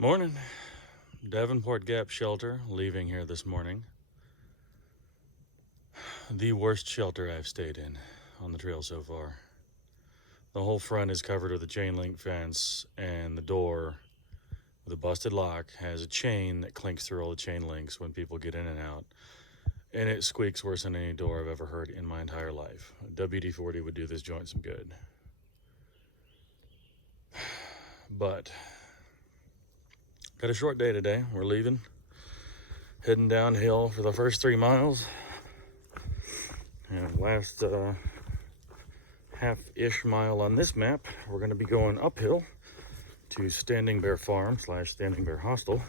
Morning. Davenport Gap shelter, leaving here this morning. The worst shelter I've stayed in on the trail so far. The whole front is covered with a chain link fence, and the door with a busted lock has a chain that clinks through all the chain links when people get in and out. And it squeaks worse than any door I've ever heard in my entire life. WD-40 would do this joint some good. But got a short day today. We're leaving, heading downhill for the first 3 miles. And last half-ish mile on this map, we're going to be going uphill to Standing Bear Farm / Standing Bear Hostel.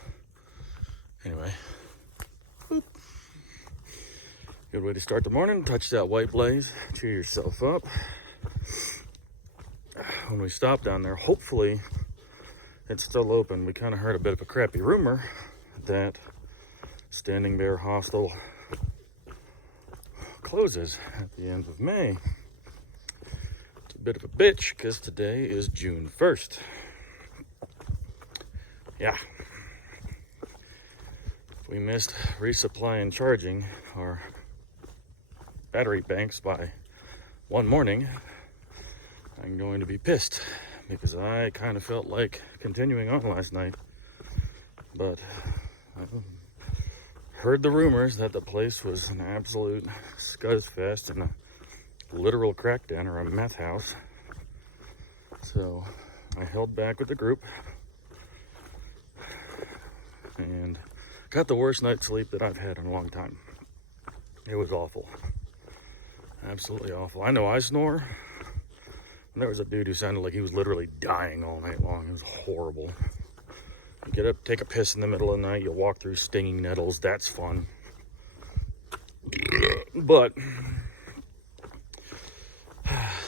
Anyway, boop. Good way to start the morning. Touch that white blaze, cheer yourself up. When we stop down there, hopefully it's still open. We kind of heard a bit of a crappy rumor that Standing Bear Hostel closes at the end of May. It's a bit of a bitch because today is June 1st. Yeah. If we missed resupply and charging our battery banks by one morning, I'm going to be pissed because I kind of felt like continuing on last night, but I heard the rumors that the place was an absolute scuzz fest and a literal crackdown or a meth house. So I held back with the group and got the worst night's sleep that I've had in a long time. It was awful. Absolutely awful. I know I snore. And there was a dude who sounded like he was literally dying all night long. It was horrible. You get up, take a piss in the middle of the night, you'll walk through stinging nettles. That's fun. But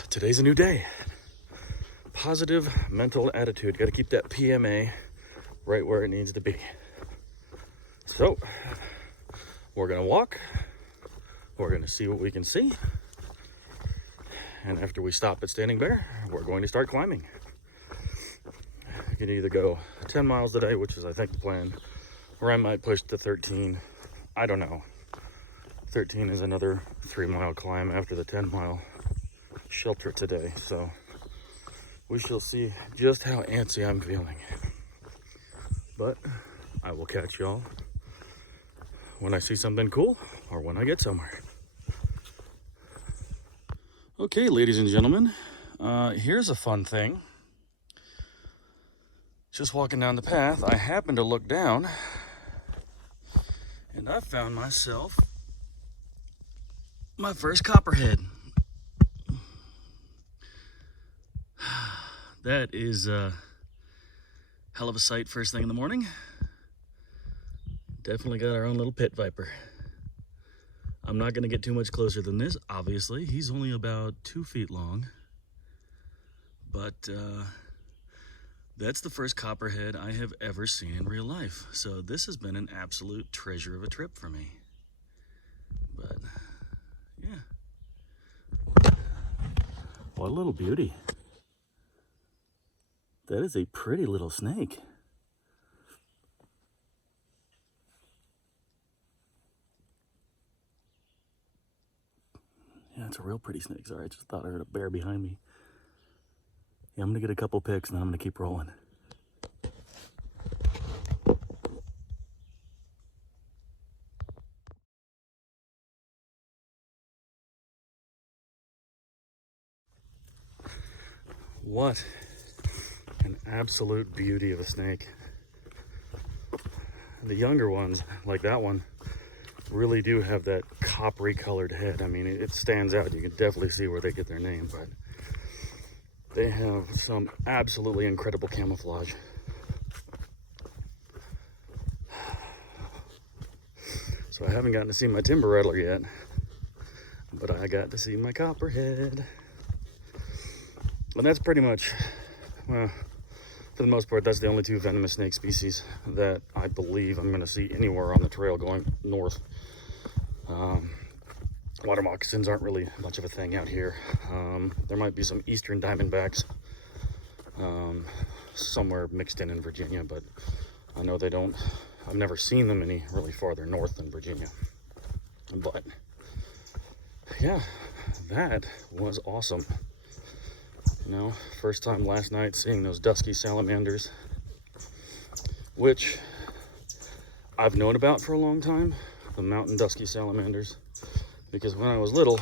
today's a new day. Positive mental attitude. Got to keep that PMA right where it needs to be. So we're going to walk. We're going to see what we can see. And after we stop at Standing Bear, we're going to start climbing. You can either go 10 miles today, which is I think the plan, or I might push to 13. I don't know. 13 is another 3-mile climb after the 10-mile shelter today. So we shall see just how antsy I'm feeling. But I will catch y'all when I see something cool or when I get somewhere. Okay, ladies and gentlemen, here's a fun thing. Just walking down the path, I happened to look down, and I found myself my first copperhead. That is a hell of a sight first thing in the morning. Definitely got our own little pit viper. I'm not going to get too much closer than this, obviously. He's only about 2 feet long. But that's the first copperhead I have ever seen in real life. So this has been an absolute treasure of a trip for me. But, yeah. What a little beauty. That is a pretty little snake. Yeah, it's a real pretty snake. Sorry, I just thought I heard a bear behind me. Yeah, I'm gonna get a couple pics and then I'm gonna keep rolling. What an absolute beauty of a snake. The younger ones, like that one, really do have that coppery colored head. I mean, it stands out. You can definitely see where they get their name, but they have some absolutely incredible camouflage. So I haven't gotten to see my timber rattler yet, but I got to see my copperhead. And that's pretty much, well, for the most part, that's the only 2 venomous snake species that I believe I'm going to see anywhere on the trail going north. Water moccasins aren't really much of a thing out here. There might be some eastern diamondbacks somewhere mixed in Virginia, but I know they don't, I've never seen them any really farther north than Virginia. But yeah, that was awesome. You know, first time last night seeing those dusky salamanders, which I've known about for a long time, the mountain dusky salamanders, because when I was little,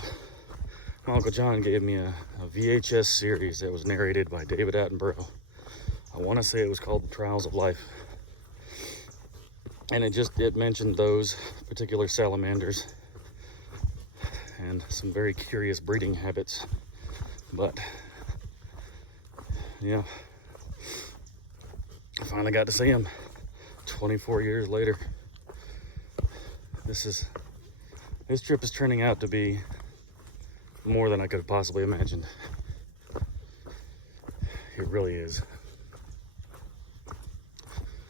my Uncle John gave me a VHS series that was narrated by David Attenborough. I want to say it was called The Trials of Life. And it mentioned those particular salamanders and some very curious breeding habits. But yeah, I finally got to see him 24 years later. This trip is turning out to be more than I could have possibly imagined. It really is.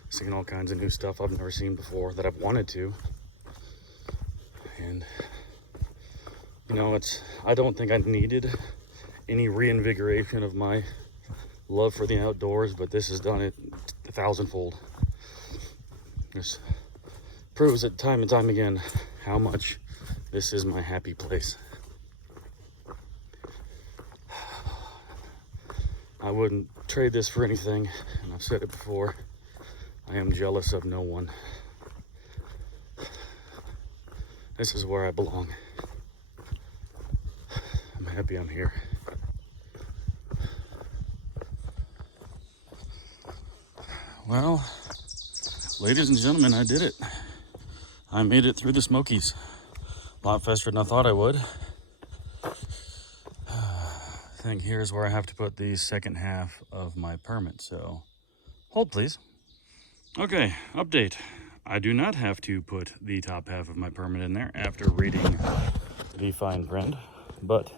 Seeing all kinds of new stuff I've never seen before that I've wanted to. And you know, I don't think I needed any reinvigoration of my love for the outdoors, but this has done it 1,000-fold. This proves it time and time again how much this is my happy place. I wouldn't trade this for anything, and I've said it before. I am jealous of no one. This is where I belong. I'm happy I'm here. Well, ladies and gentlemen, I did it. I made it through the Smokies. A lot faster than I thought I would. I think here's where I have to put the second half of my permit, so hold please. Okay, update. I do not have to put the top half of my permit in there after reading the fine print, but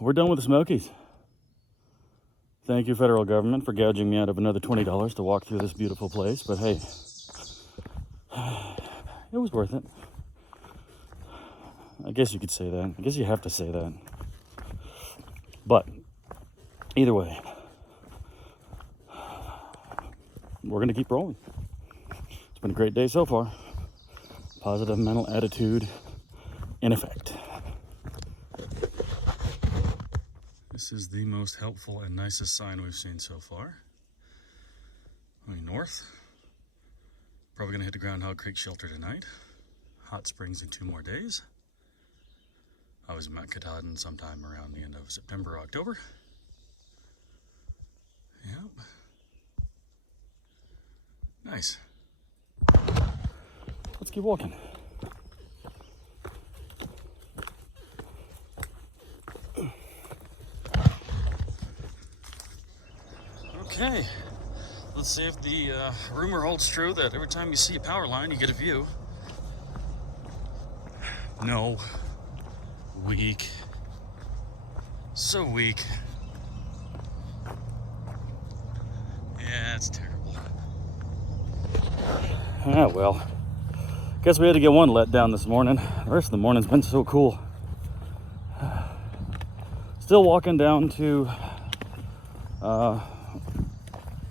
we're done with the Smokies. Thank you, federal government, for gouging me out of another $20 to walk through this beautiful place, but hey, it was worth it. I guess you could say that. I guess you have to say that. But either way, we're going to keep rolling. It's been a great day so far. Positive mental attitude in effect. This is the most helpful and nicest sign we've seen so far. Going north. Probably going to hit the Groundhog Creek shelter tonight. Hot springs in 2 more days. I was in Mount Katahdin sometime around the end of September or October. Yep. Nice. Let's keep walking. Okay. Let's see if the rumor holds true that every time you see a power line, you get a view. No. Weak. So weak. Yeah, it's terrible. Ah, well. Guess we had to get one let down this morning. The rest of the morning's been so cool. Still walking down to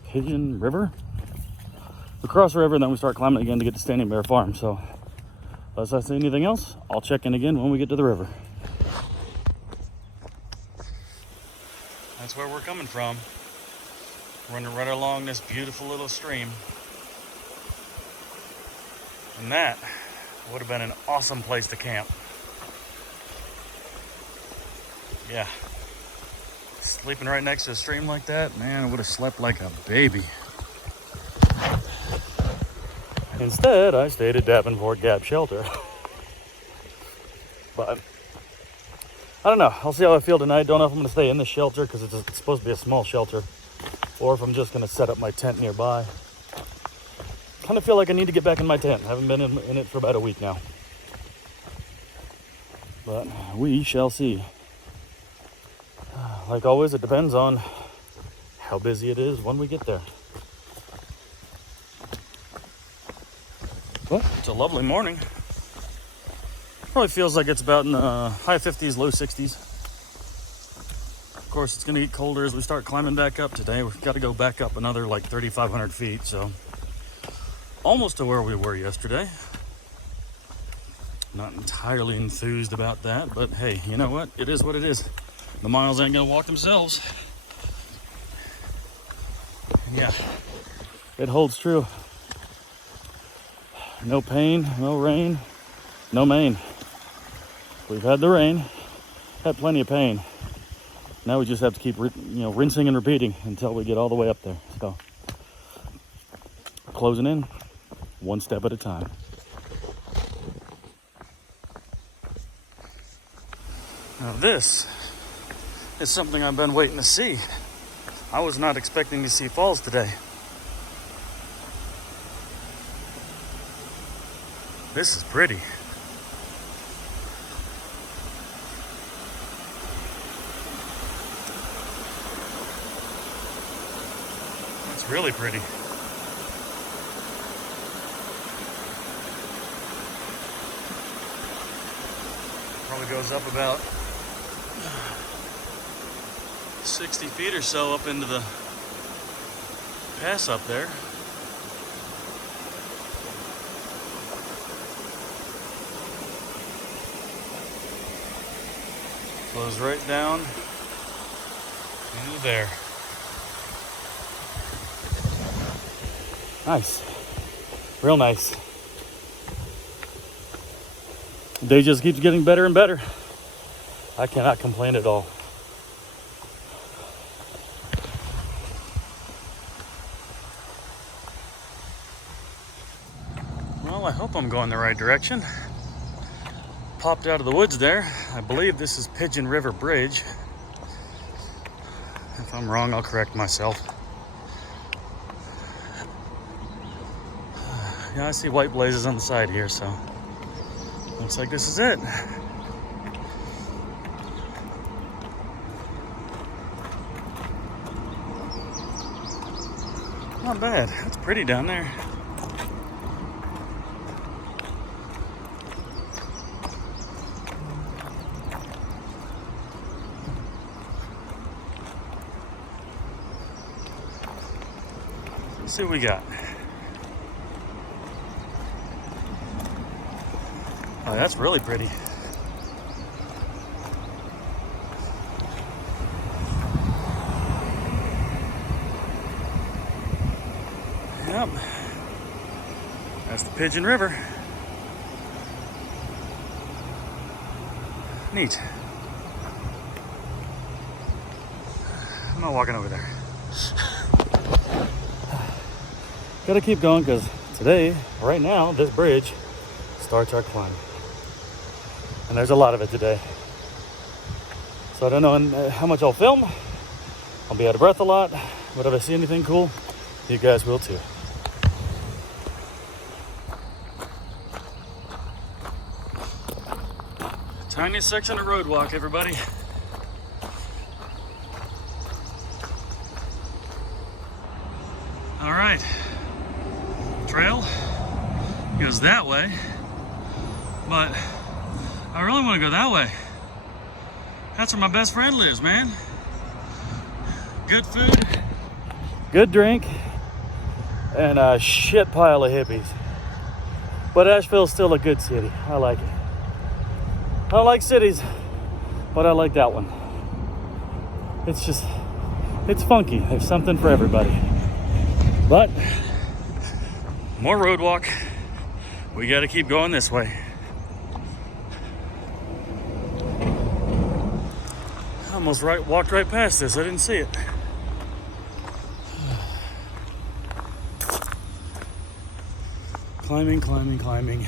Pigeon River. We cross the river and then we start climbing again to get to Standing Bear Farm. So, unless I say anything else, I'll check in again when we get to the river. That's where we're coming from. Running right along this beautiful little stream. And that would have been an awesome place to camp. Yeah. Sleeping right next to a stream like that, man, I would have slept like a baby. Instead, I stayed at Davenport Gap shelter. But I don't know. I'll see how I feel tonight. Don't know if I'm going to stay in the shelter because it's supposed to be a small shelter, or if I'm just going to set up my tent nearby. Kind of feel like I need to get back in my tent. I haven't been in it for about a week now. But we shall see. Like always, it depends on how busy it is when we get there. Well, it's a lovely morning. Probably feels like it's about in the high 50s, low 60s. Of course, it's gonna get colder as we start climbing back up today. We've got to go back up another like 3,500 feet, so almost to where we were yesterday. Not entirely enthused about that, but hey, you know what? It is what it is. The miles ain't gonna walk themselves. And yeah, it holds true. No pain, no rain, no main. We've had the rain, had plenty of pain. Now we just have to keep, rinsing and repeating until we get all the way up there. So, closing in, one step at a time. Now this is something I've been waiting to see. I was not expecting to see falls today. This is pretty. It's really pretty. Probably goes up about 60 feet or so up into the pass up there. Flows right down into there. Nice. Real nice. The day just keeps getting better and better. I cannot complain at all. Well, I hope I'm going the right direction. Popped out of the woods there. I believe this is Pigeon River Bridge. If I'm wrong, I'll correct myself. Yeah, I see white blazes on the side here, so looks like this is it. Not bad. It's pretty down there. Let's see what we got. Oh, that's really pretty. Yep. That's the Pigeon River. Neat. I'm not walking over there. Gotta keep going because today, right now, this bridge starts our climb. And there's a lot of it today. So I don't know how much I'll film. I'll be out of breath a lot, but if I see anything cool, you guys will too. Tiny section of road walk, everybody. All right, trail goes that way, but I really want to go that way. That's where my best friend lives, man. Good food, good drink, and a shit pile of hippies. But Asheville's still a good city. I like it. I don't like cities, but I like that one. It's funky. There's something for everybody. But more road walk. We got to keep going this way. I almost walked right past this. I didn't see it. Climbing, climbing, climbing.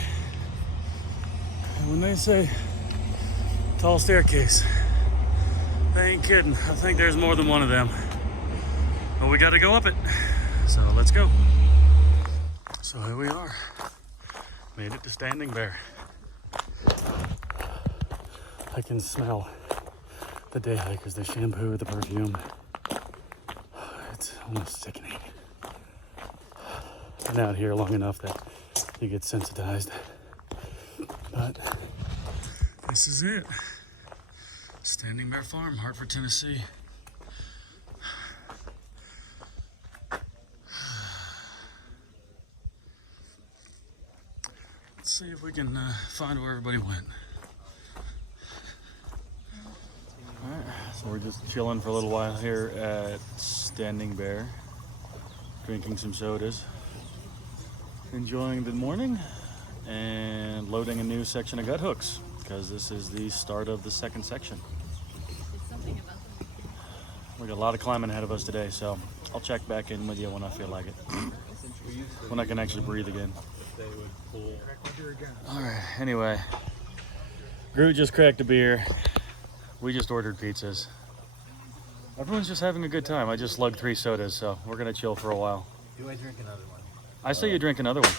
And when they say tall staircase, they ain't kidding. I think there's more than one of them. But we got to go up it. So let's go. So here we are. Made it to Standing Bear. I can smell the day hikers, the shampoo, the perfume. It's almost sickening. Been out here long enough that you get sensitized. But this is it. Standing Bear Farm, Hartford, Tennessee. see if we can find where everybody went. Alright, so we're just chilling for a little while here at Standing Bear, drinking some sodas, enjoying the morning, and loading a new section of gut hooks, because this is the start of the second section. We got a lot of climbing ahead of us today, so I'll check back in with you when I feel like it. When I can actually breathe again. Alright, anyway. Groot just cracked a beer. We just ordered pizzas. Everyone's just having a good time. I just slugged 3 sodas, so we're gonna chill for a while. Do I drink another one? I say you drink another one.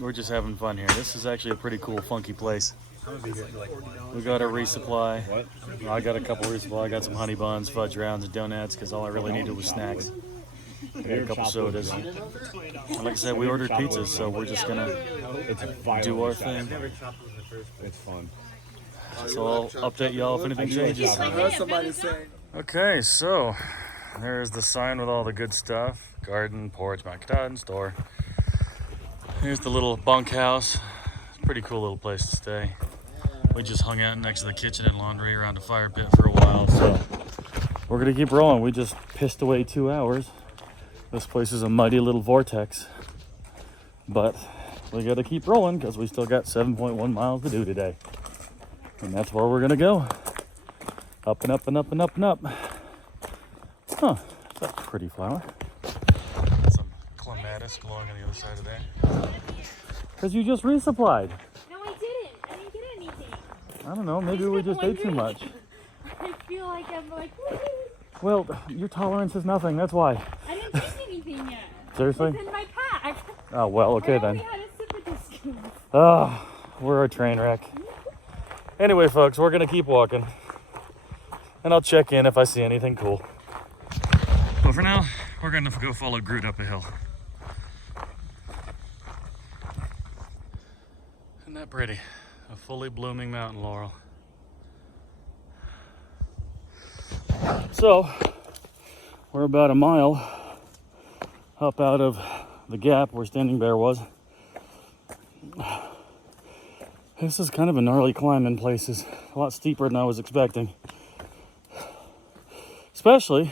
We're just having fun here. This is actually a pretty cool, funky place. We got a resupply. What? I got a couple resupply. I got some honey buns, fudge rounds, and donuts because all I really needed was snacks. I got a couple sodas. And like I said, we ordered pizzas, so we're just gonna do our thing. It's fun. So I'll update y'all if anything changes. Okay, so there's the sign with all the good stuff. Garden, porch, macadam, store. Here's the little bunkhouse. Pretty cool little place to stay. We just hung out next to the kitchen and laundry around a fire pit for a while, so we're gonna keep rolling. We just pissed away 2 hours. This place is a mighty little vortex, but we gotta keep rolling because we still got 7.1 miles to do today. And that's where we're gonna go. Up and up and up and up and up. Huh, that's a pretty flower. Some clematis glowing on the other side of there. Because you just resupplied. No, I didn't. I didn't get anything. I don't know, maybe we just ate too much. I feel like I'm like, woo. Well, your tolerance is nothing, that's why. I didn't take anything yet. Seriously? It's in my pack. Oh, well, okay then. I only had a sip of this scoop. Oh, we're a train wreck. Anyway, folks, we're gonna keep walking. And I'll check in if I see anything cool. But for now, we're gonna go follow Groot up a hill. Isn't that pretty? A fully blooming mountain laurel. So, we're about a mile up out of the gap where Standing Bear was. This is kind of a gnarly climb in places. A lot steeper than I was expecting. Especially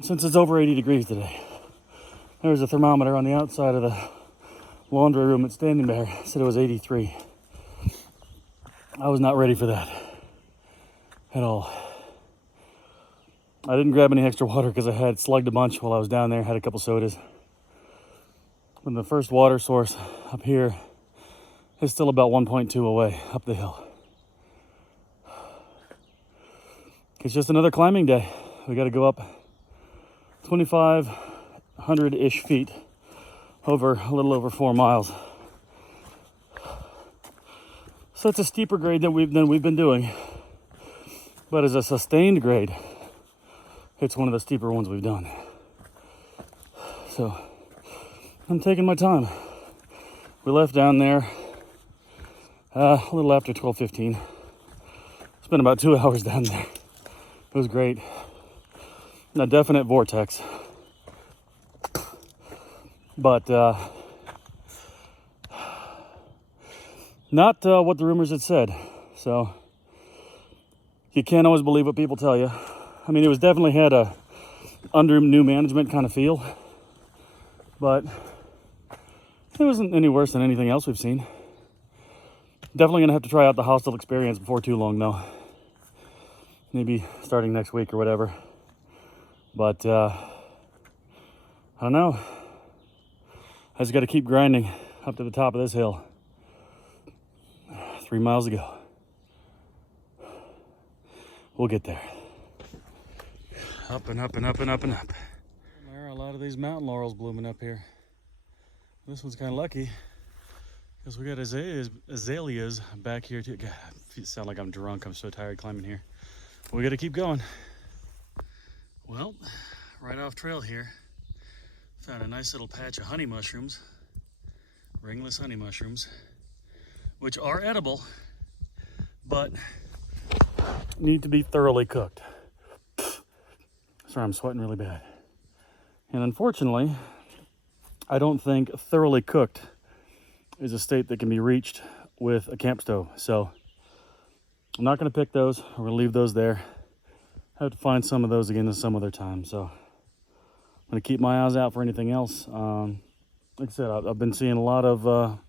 since it's over 80 degrees today. There's a thermometer on the outside of the laundry room at Standing Bear. It said it was 83. I was not ready for that at all. I didn't grab any extra water because I had slugged a bunch while I was down there, had a couple sodas. And the first water source up here is still about 1.2 away up the hill. It's just another climbing day. We got to go up 2,500-ish feet over a little over 4 miles. So it's a steeper grade than we've been doing, but as a sustained grade, it's one of the steeper ones we've done. So I'm taking my time. We left down there a little after 12:15. Spent about 2 hours down there. It was great. A definite vortex. But not what the rumors had said. So you can't always believe what people tell you. I mean, it was definitely had a under new management kind of feel. But it wasn't any worse than anything else we've seen. Definitely gonna have to try out the Hostel experience before too long though. Maybe starting next week or whatever. But I don't know. I just got to keep grinding up to the top of this hill. 3 miles to go. We'll get there. Up and up and up and up and up. There are a lot of these mountain laurels blooming up here. This one's kind of lucky because we got azaleas back here too. God, I sound like I'm drunk. I'm so tired climbing here. We got to keep going. Well, right off trail here, found a nice little patch of honey mushrooms, ringless honey mushrooms, which are edible, but need to be thoroughly cooked. Sorry, I'm sweating really bad. And unfortunately, I don't think thoroughly cooked is a state that can be reached with a camp stove. So I'm not going to pick those. We're going to leave those there. I have to find some of those again some other time. So I'm going to keep my eyes out for anything else. Like I said, I've been seeing a lot of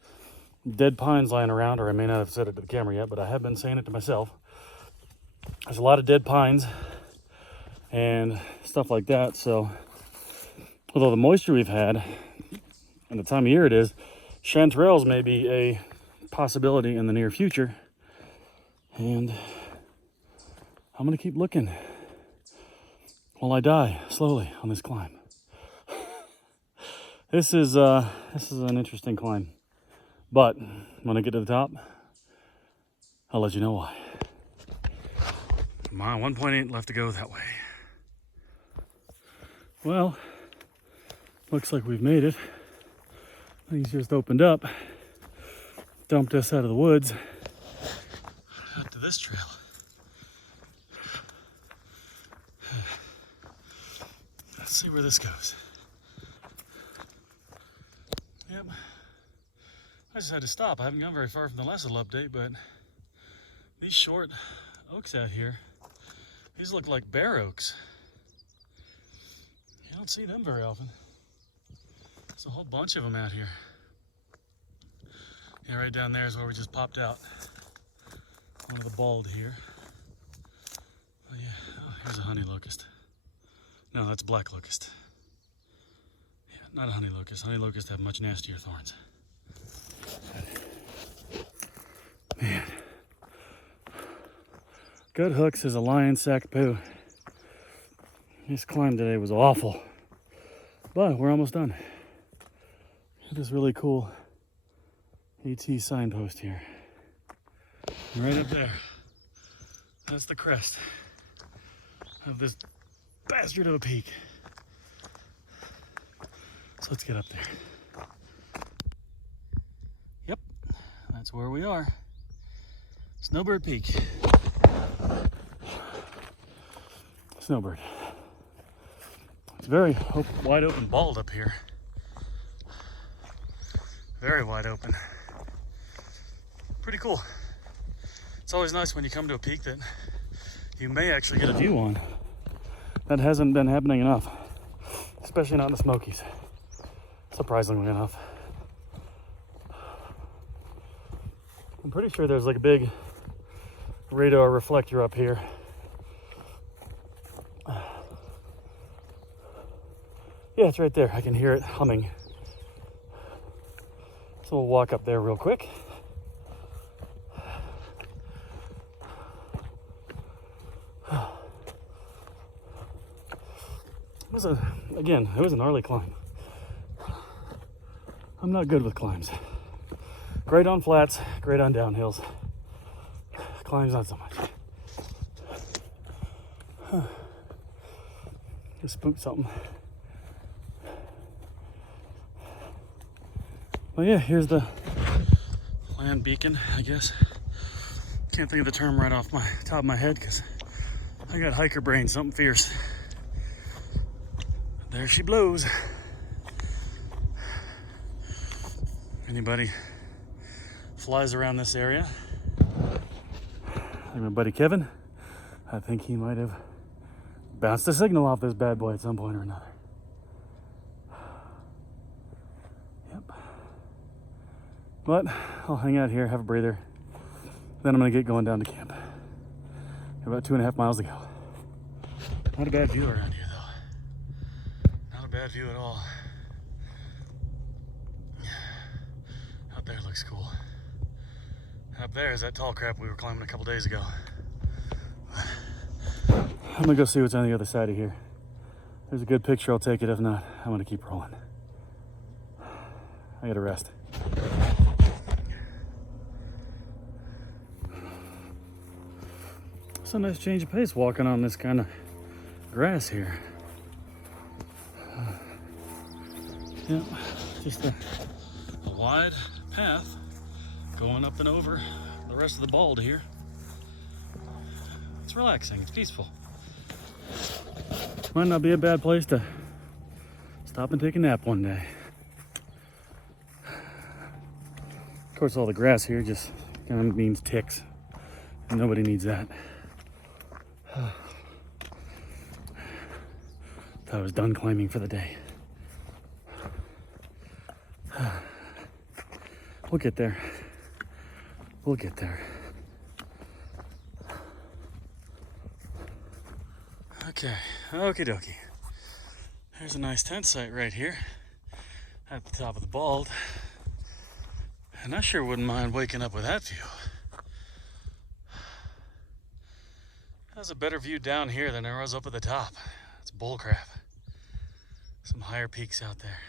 dead pines lying around, or I may not have said it to the camera yet, but I have been saying it to myself. There's a lot of dead pines and stuff like that. So although the moisture we've had and the time of year it is, chanterelles may be a possibility in the near future. And I'm gonna keep looking while I die slowly on this climb. This is an interesting climb, but when I get to the top, I'll let you know why. My 1.8 left to go that way. Well, looks like we've made it. Things just opened up, dumped us out of the woods out to this trail. Let's see where this goes. Yep. I just had to stop. I haven't gone very far from the last little update, but these short oaks out here, these look like bare oaks. You don't see them very often. There's a whole bunch of them out here. Yeah, right down there is where we just popped out. One of the bald here. Oh yeah, oh, here's a honey locust. No, that's black locust. Yeah, not a honey locust. Honey locusts have much nastier thorns. Man. Gut hooks is a lion sack poo. This climb today was awful, but we're almost done. This really cool AT signpost here. Right up there. That's the crest of this bastard of a peak. So let's get up there. Yep, that's where we are. Snowbird Peak. Snowbird. It's very wide open bald up here. Very wide open. Pretty cool. It's always nice when you come to a peak that you may actually get a view on. That hasn't been happening enough, especially not in the Smokies, surprisingly enough. I'm pretty sure there's like a big radar reflector up here. Yeah, it's right there. I can hear it humming. So we'll walk up there real quick. It was an gnarly climb. I'm not good with climbs. Great on flats, great on downhills. Climbs, not so much. Just spooked something. Well, yeah, here's the land beacon, I guess. Can't think of the term right off my top of my head because I got hiker brain, something fierce. There she blows. Anybody flies around this area, like my buddy Kevin, I think he might have bounced a signal off this bad boy at some point or another. Yep. But I'll hang out here, have a breather. Then I'm gonna get going down to camp. About 2.5 miles to go. Not a bad view around here though. Not a bad view at all. Out there looks cool. Up there is that tall crap we were climbing a couple days ago. I'm gonna go see what's on the other side of here. If there's a good picture, I'll take it. If not, I'm gonna keep rolling. I gotta rest. It's a nice change of pace walking on this kind of grass here. Yeah, just a wide path going up and over the rest of the bald here. It's relaxing, it's peaceful. Might not be a bad place to stop and take a nap one day. Of course, all the grass here just kind of means ticks. Nobody needs that. Thought I was done climbing for the day. We'll get there. We'll get there. Okay, okie dokie. There's a nice tent site right here at the top of the bald. And I sure wouldn't mind waking up with that view. There's a better view down here than there was up at the top. It's bullcrap. Some higher peaks out there.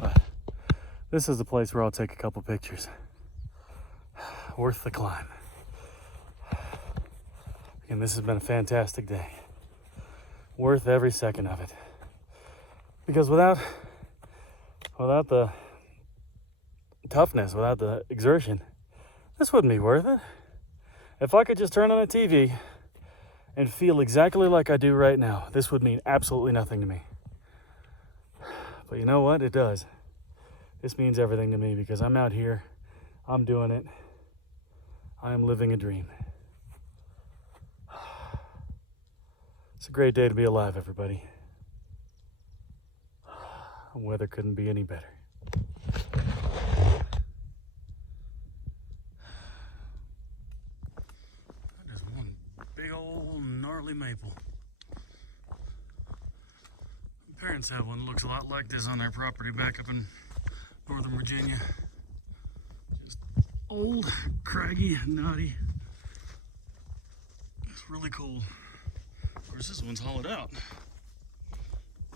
But this is the place where I'll take a couple pictures. Worth the climb. And this has been a fantastic day. Worth every second of it. Because without the toughness, without the exertion, this wouldn't be worth it. If I could just turn on a TV and feel exactly like I do right now, this would mean absolutely nothing to me. But you know what? It does. This means everything to me because I'm out here, I'm doing it, I am living a dream. It's a great day to be alive, everybody. The weather couldn't be any better. There's one big old gnarly maple. My parents have one that looks a lot like this on their property back up in Northern Virginia. Just old, craggy, knotty. It's really cool. Of course, this one's hollowed out.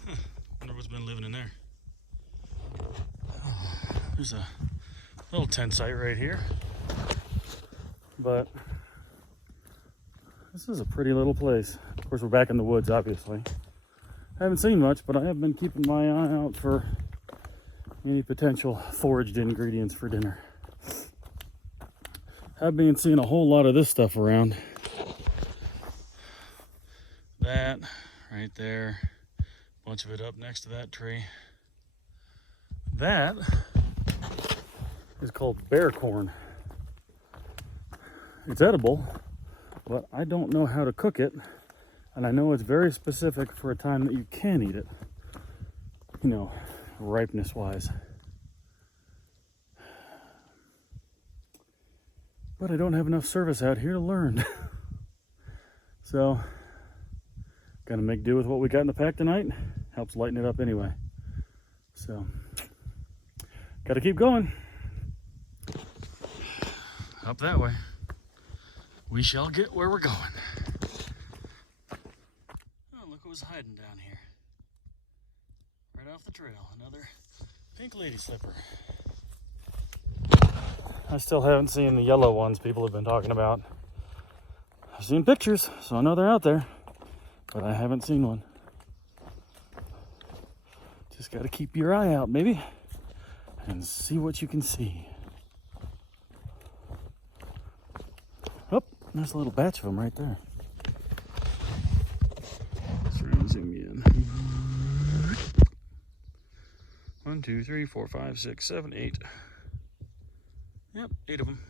Huh. Wonder what's been living in there. There's a little tent site right here. But this is a pretty little place. Of course, we're back in the woods, obviously. I haven't seen much, but I have been keeping my eye out for any potential foraged ingredients for dinner. I've been seeing a whole lot of this stuff around. That right there, bunch of it up next to that tree. That is called bear corn. It's edible, but I don't know how to cook it, and I know it's very specific for a time that you can eat it, you know, ripeness wise. But I don't have enough service out here to learn. So gonna make do with what we got in the pack tonight. Helps lighten it up anyway. So, gotta keep going. Up that way. We shall get where we're going. Oh, look who was hiding down here. Right off the trail. Another pink lady slipper. I still haven't seen the yellow ones people have been talking about. I've seen pictures, so I know they're out there. But I haven't seen one. Just got to keep your eye out, maybe, and see what you can see. Oh, there's a little batch of them right there. Let's zoom in. 1, 2, 3, 4, 5, 6, 7, 8. Yep, 8 of them.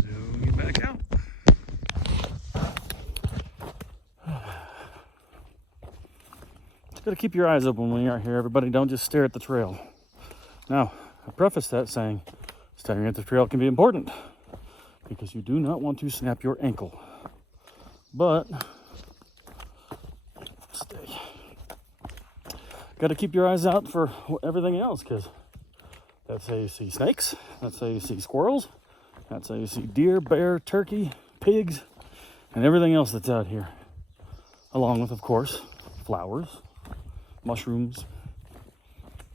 Zoom you back out. Gotta keep your eyes open when you're out here, everybody. Don't just stare at the trail. Now, I preface that saying staring at the trail can be important because you do not want to snap your ankle. But stay. Gotta keep your eyes out for everything else, because that's how you see snakes, that's how you see squirrels, that's how you see deer, bear, turkey, pigs, and everything else that's out here. Along with, of course, flowers, mushrooms,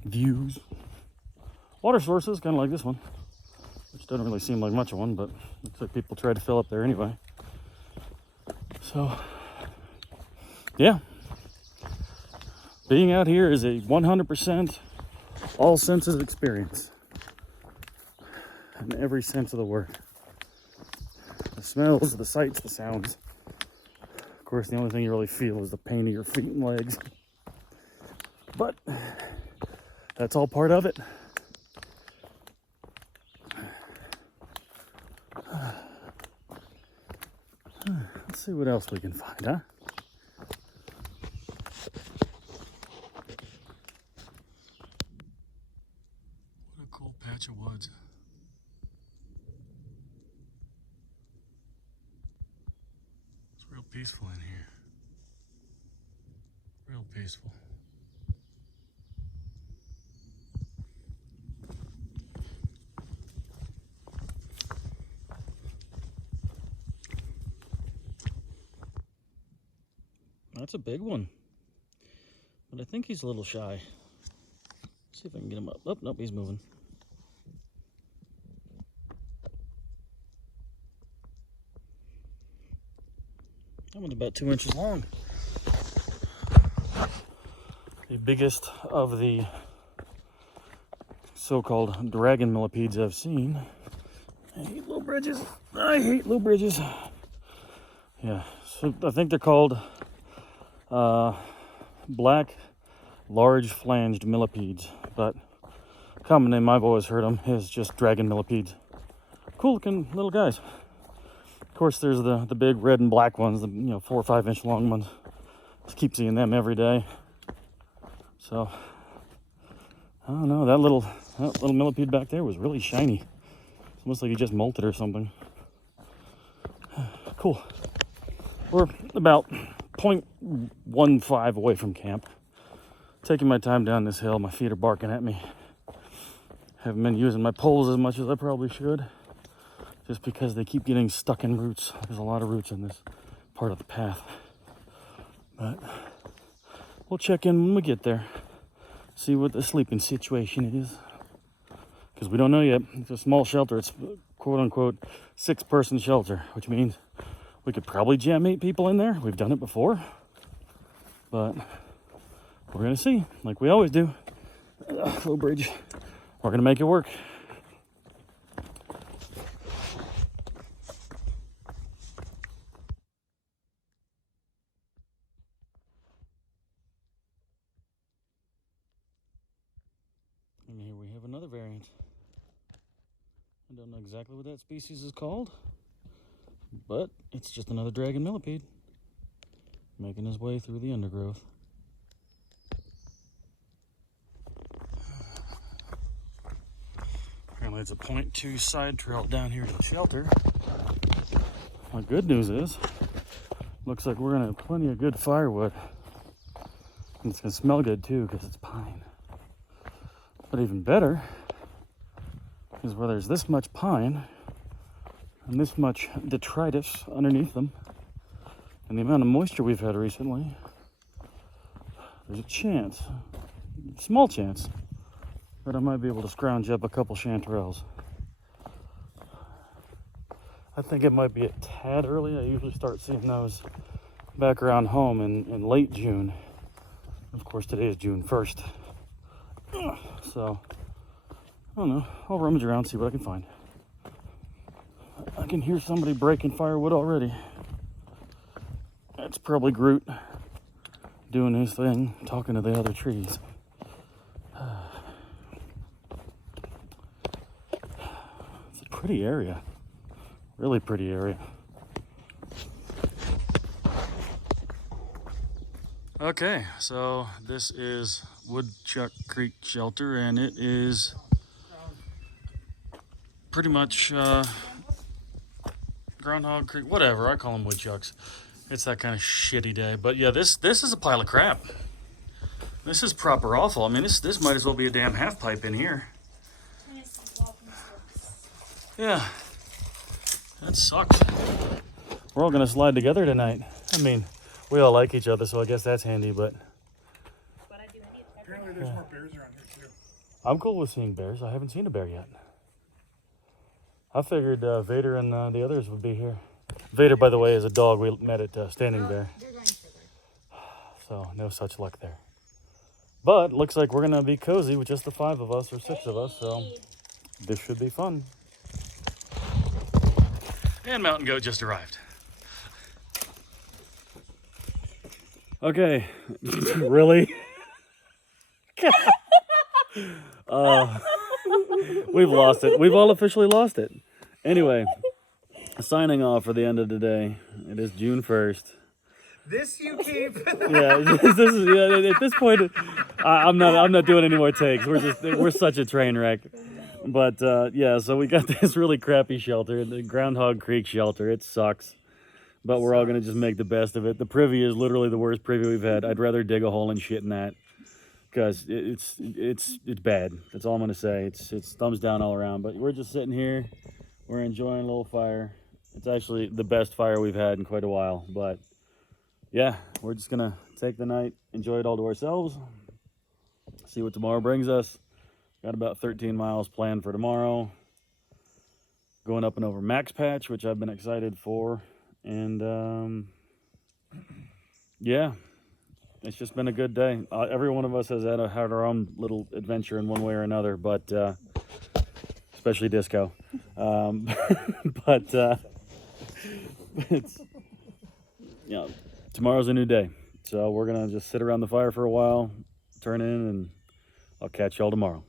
views, water sources, kind of like this one, which doesn't really seem like much of one, but looks like people try to fill up there anyway. So, yeah, being out here is a 100% all senses experience, in every sense of the word. The smells, the sights, the sounds. Of course, the only thing you really feel is the pain of your feet and legs. but that's all part of it. Let's see what else we can find, huh? What a cool patch of woods. It's real peaceful in here. Real peaceful. That's a big one, but I think he's a little shy. Let's see if I can get him up. Oh, nope, he's moving. That one's about 2 inches long. The biggest of the so-called dragon millipedes I've seen. I hate low bridges. I hate low bridges. Yeah, so I think they're called black large flanged millipedes, but common name I've always heard them is just dragon millipedes. Cool looking little guys. Of course, there's the big red and black ones, the 4 or 5 inch long ones. Just keep seeing them every day. So I don't know, that little millipede back there was really shiny. It's almost like he just molted or something. Cool. We're about 0.15 away from camp. Taking my time down this hill. My feet are barking at me. Haven't been using my poles as much as I probably should, just because they keep getting stuck in roots. There's a lot of roots in this part of the path. But we'll check in when we get there. See what the sleeping situation is. Because we don't know yet. It's a small shelter. It's quote unquote 6-person shelter, which means we could probably jam 8 people in there. We've done it before. But we're going to see, like we always do. Low bridge. We're going to make it work. And here we have another variant. I don't know exactly what that species is called, but it's just another dragon millipede making his way through the undergrowth. Apparently it's a 0.2 side trail down here to the shelter. My good news is, looks like we're gonna have plenty of good firewood. And it's gonna smell good too, because it's pine. But even better is where there's this much pine and this much detritus underneath them, and the amount of moisture we've had recently, there's a chance, small chance, that I might be able to scrounge up a couple chanterelles. I think it might be a tad early. I usually start seeing those back around home in late June. Of course, today is June 1st. So, I don't know. I'll rummage around, see what I can find. I can hear somebody breaking firewood already. That's probably Groot doing his thing, talking to the other trees. It's a pretty area. Really pretty area. Okay, so this is Woodchuck Creek Shelter, and it is pretty much Groundhog Creek, whatever, I call them woodchucks. It's that kind of shitty day. But yeah, this is a pile of crap. This is proper awful. I mean, this might as well be a damn half pipe in here. Yeah, that sucks. We're all gonna slide together tonight. I mean, we all like each other, so I guess that's handy, but Apparently there's more bears around here too. I'm cool with seeing bears. I haven't seen a bear yet. I figured Vader and the others would be here. Vader, by the way, is a dog we met at Standing Bear. So no such luck there. But looks like we're gonna be cozy with just the 5 of us or 6 of us, so this should be fun. And Mountain Goat just arrived. Okay, really? We've lost it. We've all officially lost it. Anyway, signing off for the end of the day. It is June 1st. This you keep. Yeah, this is at this point. I'm not doing any more takes. We're such a train wreck. But yeah, so we got this really crappy shelter, the Groundhog Creek shelter. It sucks, but we're all gonna just make the best of it. The privy is literally the worst privy we've had. I'd rather dig a hole and shit in that, because it's bad. That's all I'm gonna say. It's thumbs down all around. But we're just sitting here. We're enjoying a little fire. It's actually the best fire we've had in quite a while. But yeah, we're just gonna take the night, enjoy it all to ourselves, see what tomorrow brings us. Got about 13 miles planned for tomorrow. Going up and over Max Patch, which I've been excited for. And yeah, it's just been a good day. Every one of us has had our own little adventure in one way or another, but especially disco. But it's, you know, tomorrow's a new day. So we're going to just sit around the fire for a while, turn in, and I'll catch y'all tomorrow.